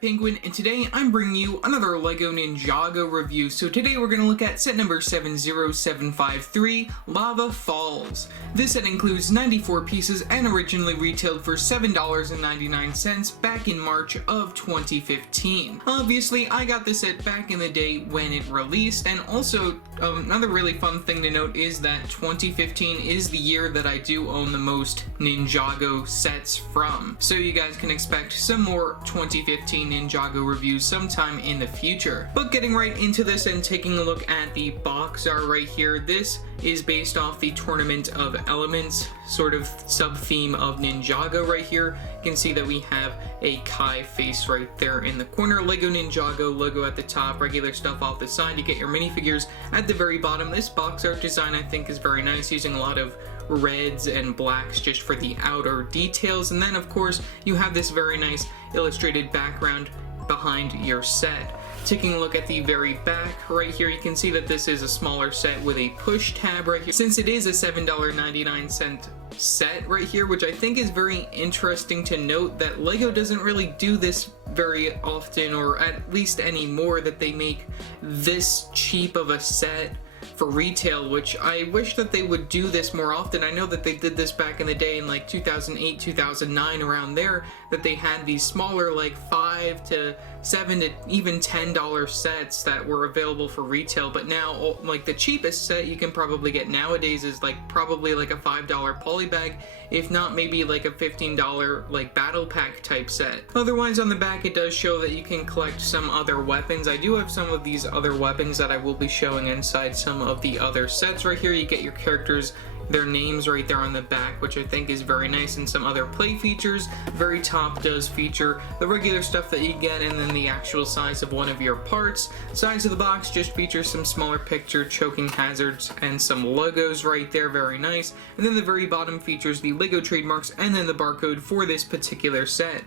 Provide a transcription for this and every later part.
Penguin, and today I'm bringing you another LEGO Ninjago review. So today we're going to look at set number 70753, Lava Falls. This set includes 94 pieces and originally retailed for $7.99 back in March of 2015. Obviously, I got this set back in the day when it released, and also another really fun thing to note is that 2015 is the year that I do own the most Ninjago sets from. So you guys can expect some more 2015 Ninjago reviews sometime in the future. But getting right into this and taking a look at the box art right here, this is based off the Tournament of Elements sort of sub-theme of Ninjago right here. You can see that we have a Kai face right there in the corner, LEGO Ninjago logo at the top, regular stuff off the side. You get your minifigures at the very bottom. This box art design I think is very nice, using a lot of reds and blacks just for the outer details. And then of course you have this very nice illustrated background behind your set. Taking a look at the very back right here, you can see that this is a smaller set with a push tab right here. Since it is a $7.99 set right here, which I think is very interesting to note that LEGO doesn't really do this very often, or at least anymore, that they make this cheap of a set for retail, which I wish that they would do this more often. I know that they did this back in the day in like 2008, 2009, around there, that they had these smaller like $5 to $7 to even $10 sets that were available for retail. But now, like, the cheapest set you can probably get nowadays is like probably like a $5 polybag, if not maybe like a $15 like battle pack type set. Otherwise, on the back it does show that you can collect some other weapons. I do have some of these other weapons that I will be showing inside some of the other sets right here. You get your characters, their names right there on the back, which I think is very nice, and some other play features. Very top does feature the regular stuff that you get, and then the actual size of one of your parts. Sides of the box just features some smaller picture choking hazards and some logos right there, very nice. And then the very bottom features the LEGO trademarks and then the barcode for this particular set.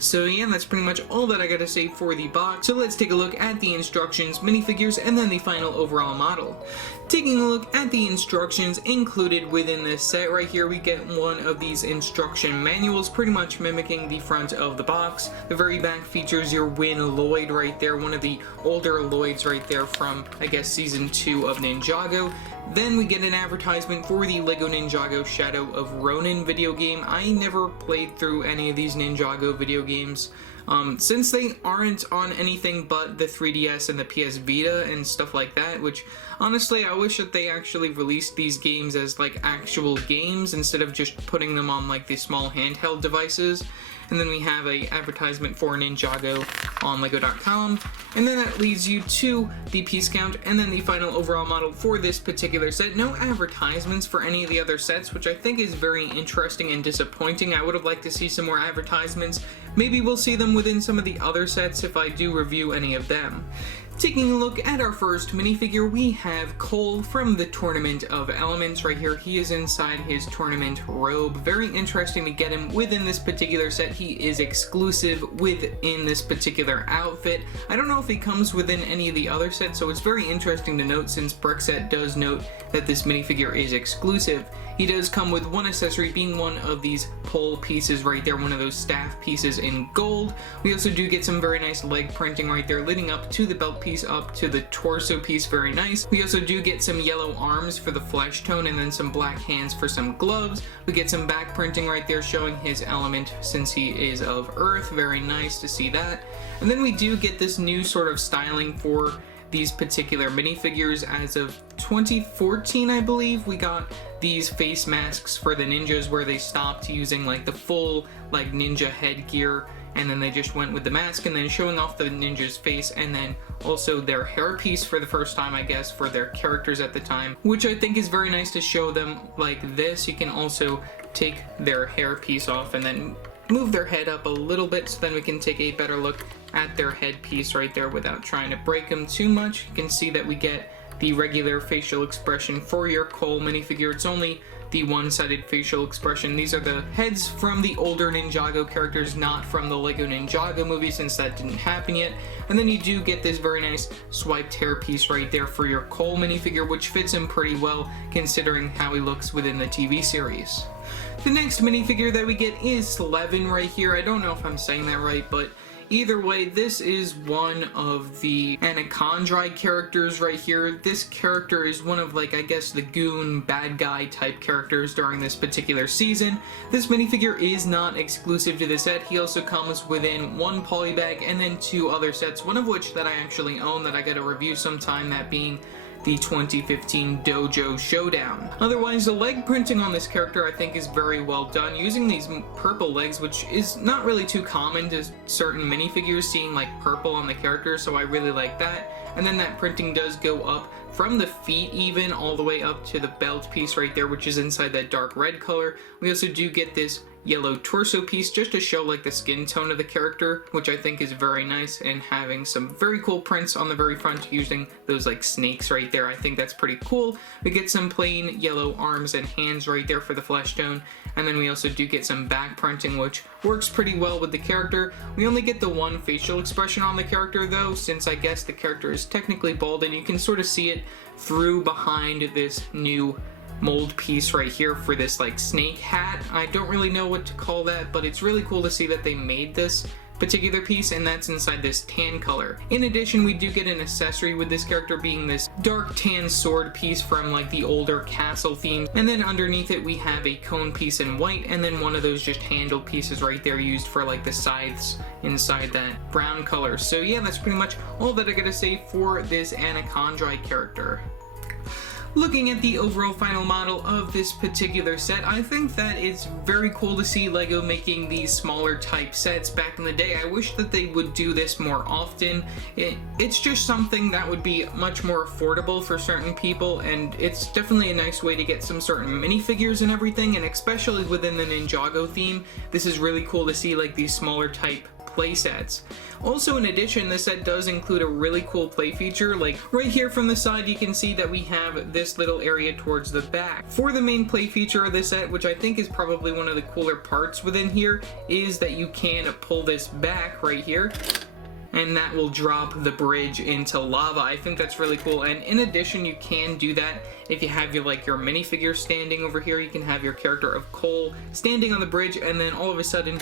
So yeah, that's pretty much all that I gotta say for the box. So let's take a look at the instructions, minifigures, and then the final overall model. Taking a look at the instructions included within this set right here, we get one of these instruction manuals, pretty much mimicking the front of the box. The very back features your Win Lloyd right there, one of the older Lloyds right there from, I guess, Season 2 of Ninjago. Then we get an advertisement for the LEGO Ninjago Shadow of Ronin video game. I never played through any of these Ninjago video games, since they aren't on anything but the 3DS and the PS Vita and stuff like that, which honestly I wish that they actually released these games as like actual games instead of just putting them on like the small handheld devices. And then we have a advertisement for Ninjago on Lego.com, and then that leads you to the piece count and then the final overall model for this particular set. No advertisements for any of the other sets, which I think is very interesting and disappointing. I would have liked to see some more advertisements. Maybe we'll see them within some of the other sets if I do review any of them. Taking a look at our first minifigure, we have Cole from the Tournament of Elements right here. He is inside his tournament robe. Very interesting to get him within this particular set. He is exclusive within this particular outfit. I don't know if he comes within any of the other sets, so it's very interesting to note, since Brickset does note that this minifigure is exclusive. He does come with one accessory, being one of these pole pieces right there, one of those staff pieces in gold. We also do get some very nice leg printing right there, leading up to the belt piece, up to the torso piece, very nice. We also do get some yellow arms for the flesh tone, and then some black hands for some gloves. We get some back printing right there showing his element, since he is of Earth. Very nice to see that. And then we do get this new sort of styling for these particular minifigures. As of 2014, I believe, we got these face masks for the ninjas, where they stopped using like the full like ninja headgear, and then they just went with the mask, and then showing off the ninja's face, and then also their hairpiece for the first time, I guess, for their characters at the time, which I think is very nice to show them like this. You can also take their hairpiece off and then move their head up a little bit, so then we can take a better look at their headpiece right there without trying to break them too much. You can see that we get the regular facial expression for your Cole minifigure. It's only the one-sided facial expression. These are the heads from the older Ninjago characters, not from the LEGO Ninjago movie, since that didn't happen yet. And then you do get this very nice swiped hair piece right there for your Cole minifigure, which fits him pretty well considering how he looks within the TV series. The next minifigure that we get is Slevin right here. I don't know if I'm saying that right, but Either way, this is one of the Anachondri characters right here. This character is one of, like, I guess the goon bad guy type characters during this particular season. This minifigure is not exclusive to the set. He also comes within one polybag and then 2 other sets, one of which that I actually own that I got to review sometime, that being the 2015 Dojo Showdown. Otherwise, the leg printing on this character I think is very well done, using these purple legs, which is not really too common to certain minifigures, seeing like purple on the character, so I really like that. And then that printing does go up from the feet even all the way up to the belt piece right there, which is inside that dark red color. We also do get this yellow torso piece just to show like the skin tone of the character, which I think is very nice, and having some very cool prints on the very front using those like snakes right there. I think that's pretty cool. We get some plain yellow arms and hands right there for the flesh tone, and then we also do get some back printing, which works pretty well with the character. We only get the one facial expression on the character though, since I guess the character is technically bald, and you can sort of see it through behind this new mold piece right here for this like snake hat. I don't really know what to call that, but it's really cool to see that they made this particular piece, and that's inside this tan color. In addition, we do get an accessory with this character, being this dark tan sword piece from like the older castle theme, and then underneath it we have a cone piece in white, and then one of those just handle pieces right there used for like the scythes inside that brown color. So yeah, that's pretty much all that I gotta say for this Anachondri character. Looking at the overall final model of this particular set, I think that it's very cool to see LEGO making these smaller type sets back in the day. I wish that they would do this more often. It's just something that would be much more affordable for certain people, and it's definitely a nice way to get some certain minifigures and everything, and especially within the Ninjago theme, this is really cool to see like these smaller type play sets. Also, in addition, this set does include a really cool play feature. Like right here from the side, you can see that we have this little area towards the back. For the main play feature of this set, which I think is probably one of the cooler parts within here, is that you can pull this back right here, and that will drop the bridge into lava. I think that's really cool. And in addition, you can do that if you have your minifigure standing over here. You can have your character of Cole standing on the bridge, and then all of a sudden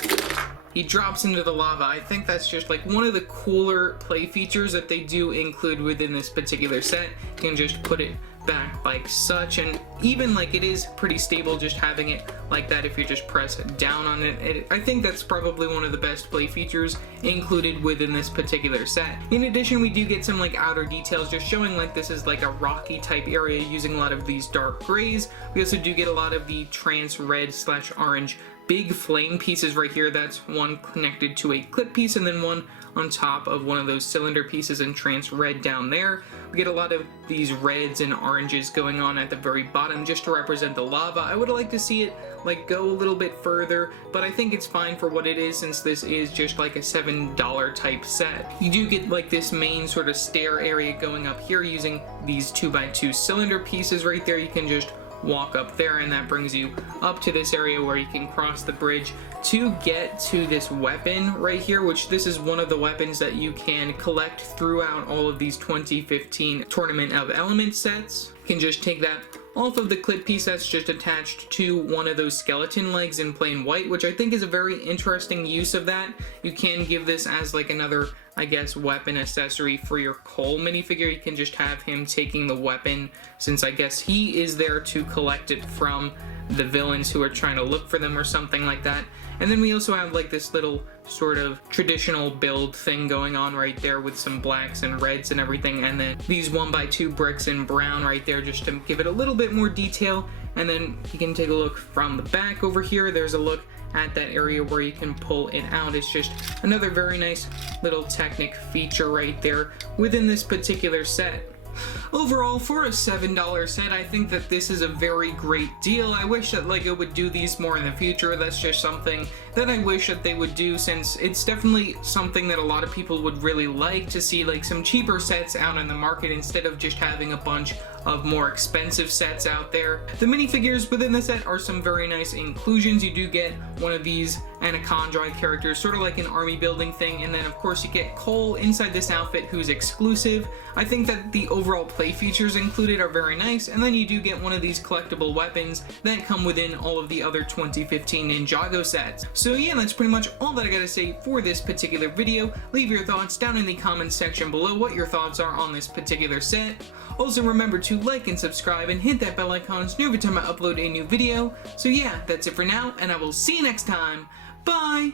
he drops into the lava. I think that's just like one of the cooler play features that they do include within this particular set. You can just put it back like such, and even like it is pretty stable just having it like that if you just press down on it. I think that's probably one of the best play features included within this particular set. In addition, we do get some like outer details just showing like this is like a rocky type area using a lot of these dark grays. We also do get a lot of the trans red / orange big flame pieces right here. That's one connected to a clip piece, and then one on top of one of those cylinder pieces in trans red down there. We get a lot of these reds and oranges going on at the very bottom just to represent the lava. I would like to see it like go a little bit further, but I think it's fine for what it is, since this is just like a $7 type set. You do get like this main sort of stair area going up here using these 2x2 cylinder pieces right there. You can just walk up there, and that brings you up to this area where you can cross the bridge to get to this weapon right here, which this is one of the weapons that you can collect throughout all of these 2015 Tournament of Elements sets. You can just take that off of the clip piece that's just attached to one of those skeleton legs in plain white, which I think is a very interesting use of that. You can give this as like another, I guess, weapon accessory for your Cole minifigure. You can just have him taking the weapon, since I guess he is there to collect it from the villains who are trying to look for them or something like that. And then we also have like this little sort of traditional build thing going on right there with some blacks and reds and everything, and then these 1x2 bricks in brown right there just to give it a little bit more detail. And then you can take a look from the back over here. There's a look at that area where you can pull it out. It's just another very nice little Technic feature right there within this particular set. Overall, for a $7 set, I think that this is a very great deal. I wish that LEGO would do these more in the future. That's just something that I wish that they would do, since it's definitely something that a lot of people would really like to see, like some cheaper sets out in the market instead of just having a bunch of more expensive sets out there. The minifigures within the set are some very nice inclusions. You do get one of these Anachondri characters, sort of like an army building thing, and then of course you get Cole inside this outfit who's exclusive. I think that the overall play features included are very nice, and then you do get one of these collectible weapons that come within all of the other 2015 Ninjago sets. So yeah, that's pretty much all that I gotta say for this particular video. Leave your thoughts down in the comments section below what your thoughts are on this particular set. Also remember to like and subscribe and hit that bell icon so every time I upload a new video. So yeah, that's it for now, and I will see you next time. Bye!